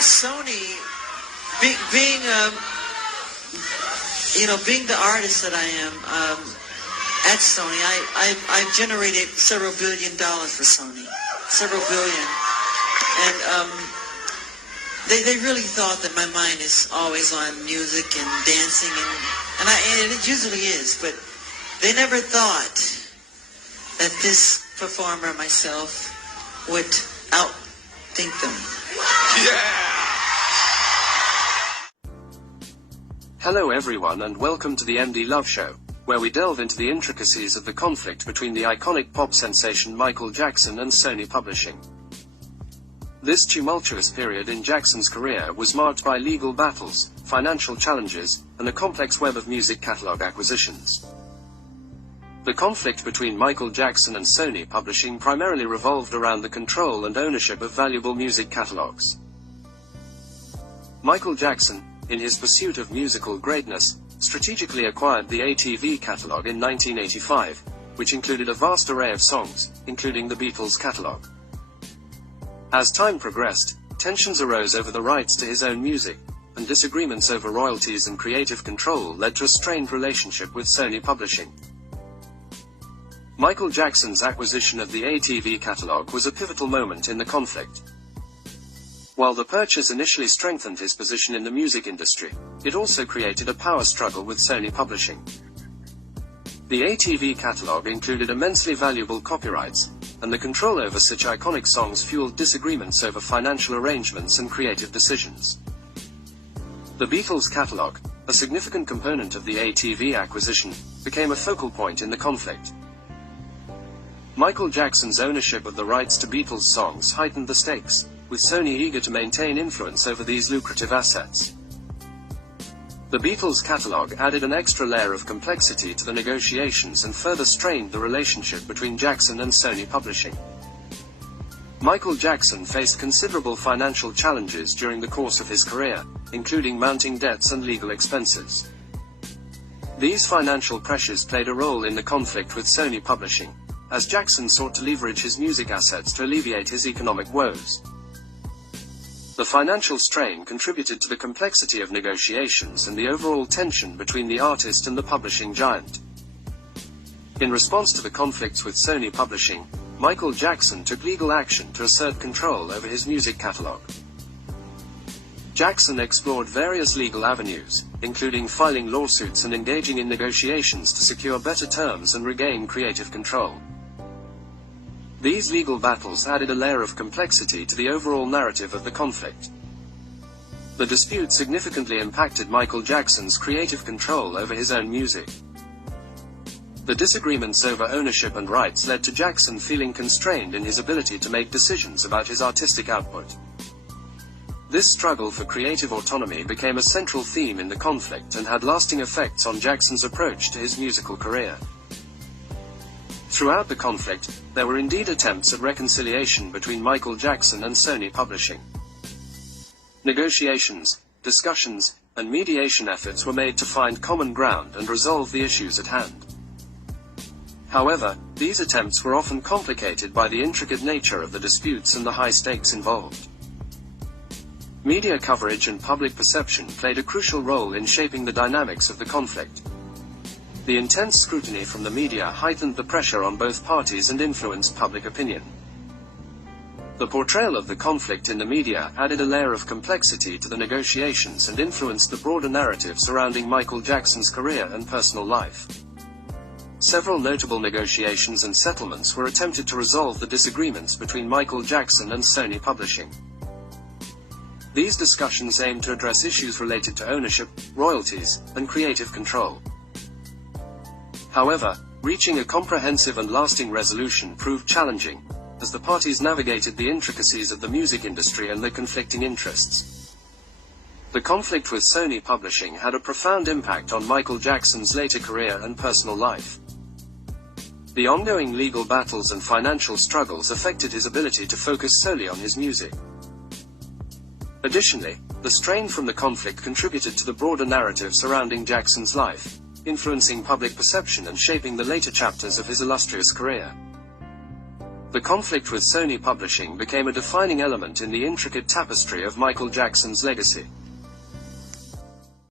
Sony, being the artist that I am at Sony, I've generated several $1 billion for Sony, several billion, and they really thought that my mind is always on music and dancing, and it usually is, but they never thought that this performer myself would outthink them. Yeah! Hello everyone and welcome to the mdlove Show, where we delve into the intricacies of the conflict between the iconic pop sensation Michael Jackson and Sony Publishing. This tumultuous period in Jackson's career was marked by legal battles, financial challenges, and a complex web of music catalog acquisitions. The conflict between Michael Jackson and Sony Publishing primarily revolved around the control and ownership of valuable music catalogs. Michael Jackson, in his pursuit of musical greatness, strategically acquired the ATV catalog in 1985, which included a vast array of songs, including the Beatles catalog. As time progressed, tensions arose over the rights to his own music, and disagreements over royalties and creative control led to a strained relationship with Sony Publishing. Michael Jackson's acquisition of the ATV catalog was a pivotal moment in the conflict. While the purchase initially strengthened his position in the music industry, it also created a power struggle with Sony Publishing. The ATV catalog included immensely valuable copyrights, and the control over such iconic songs fueled disagreements over financial arrangements and creative decisions. The Beatles catalog, a significant component of the ATV acquisition, became a focal point in the conflict. Michael Jackson's ownership of the rights to Beatles songs heightened the stakes, with Sony eager to maintain influence over these lucrative assets. The Beatles catalog added an extra layer of complexity to the negotiations and further strained the relationship between Jackson and Sony Publishing. Michael Jackson faced considerable financial challenges during the course of his career, including mounting debts and legal expenses. These financial pressures played a role in the conflict with Sony Publishing, as Jackson sought to leverage his music assets to alleviate his economic woes. The financial strain contributed to the complexity of negotiations and the overall tension between the artist and the publishing giant. In response to the conflicts with Sony Publishing, Michael Jackson took legal action to assert control over his music catalog. Jackson explored various legal avenues, including filing lawsuits and engaging in negotiations to secure better terms and regain creative control. These legal battles added a layer of complexity to the overall narrative of the conflict. The dispute significantly impacted Michael Jackson's creative control over his own music. The disagreements over ownership and rights led to Jackson feeling constrained in his ability to make decisions about his artistic output. This struggle for creative autonomy became a central theme in the conflict and had lasting effects on Jackson's approach to his musical career. Throughout the conflict, there were indeed attempts at reconciliation between Michael Jackson and Sony Publishing. Negotiations, discussions, and mediation efforts were made to find common ground and resolve the issues at hand. However, these attempts were often complicated by the intricate nature of the disputes and the high stakes involved. Media coverage and public perception played a crucial role in shaping the dynamics of the conflict. The intense scrutiny from the media heightened the pressure on both parties and influenced public opinion. The portrayal of the conflict in the media added a layer of complexity to the negotiations and influenced the broader narrative surrounding Michael Jackson's career and personal life. Several notable negotiations and settlements were attempted to resolve the disagreements between Michael Jackson and Sony Publishing. These discussions aimed to address issues related to ownership, royalties, and creative control. However, reaching a comprehensive and lasting resolution proved challenging, as the parties navigated the intricacies of the music industry and their conflicting interests. The conflict with Sony Publishing had a profound impact on Michael Jackson's later career and personal life. The ongoing legal battles and financial struggles affected his ability to focus solely on his music. Additionally, the strain from the conflict contributed to the broader narrative surrounding Jackson's life, influencing public perception and shaping the later chapters of his illustrious career. The conflict with Sony Publishing became a defining element in the intricate tapestry of Michael Jackson's legacy.